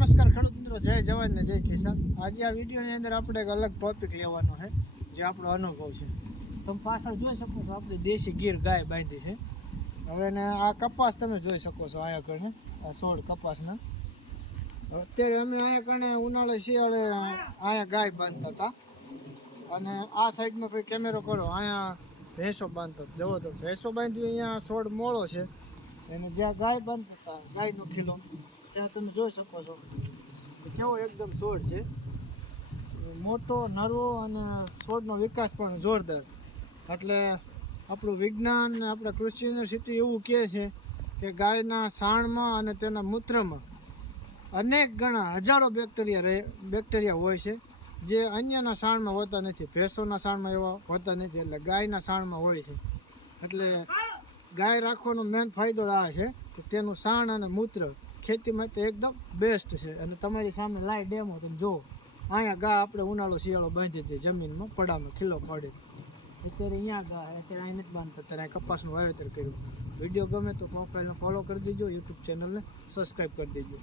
નમસ્કાર ખેડૂત મિત્રો, જય જવાન ને જય કિસાન। આજે આ વિડીયોની અંદર આપણે એક અલગ ટોપિક લેવાનો છે, જે આપણો અનુભવ છે। તમે પાછળ જોઈ શકો છો, આપણી દેશી ગીર ગાય બાંધી છે। હવે ને આ કપાસ તમે જોઈ શકો છો, અહીંયા કણે આ છોડ કપાસના। અત્યારે અમે અહીંયા કણે ઉનાળે શિયાળે અહીંયા ગાય બાંધતા હતા, અને આ સાઈડમાં કોઈ કેમેરો કરો, અહીંયા ભેંસો બાંધતા જવો તો ભેંસો બાંધી અહીંયા છોડ મોળો છે, અને જ્યાં ગાય બાંધતા હતા ગાયનો ખીલો ત્યાં તમે જોઈ શકો છો કેવો એકદમ છોડ છે, મોટો નરવો, અને છોડનો વિકાસ પણ જોરદાર। એટલે આપણું વિજ્ઞાન ને આપણા કૃષિ યુનિવર્સિટી એવું કહે છે કે ગાયના સાણમાં અને તેના મૂત્રમાં અનેક ગણા હજારો બેક્ટેરિયા હોય છે, જે અન્યના સાણમાં હોતા નથી। ભેંસોના સાણમાં એવા હોતા નથી, એટલે ગાયના સાણમાં હોય છે। એટલે ગાય રાખવાનો મેન ફાયદો આ છે કે તેનું સાણ અને મૂત્ર ખેતી માટે એકદમ બેસ્ટ છે। અને તમારી સામે લાઈવ ડેમો તમે જુઓ, અહીંયા ગા આપણે ઉનાળો શિયાળો બાંધી હતી જમીનમાં પડામાં ખીલો પાડી, અત્યારે અહીંયા ગા, અત્યારે અહીં નથી બાંધતા, અત્યારે અહીં કપાસનું વાવેતર કર્યું। વિડીયો ગમે તો પ્રોફાઇલને ફોલો કરી દેજો, યુટ્યુબ ચેનલને સબસ્ક્રાઈબ કરી દેજો।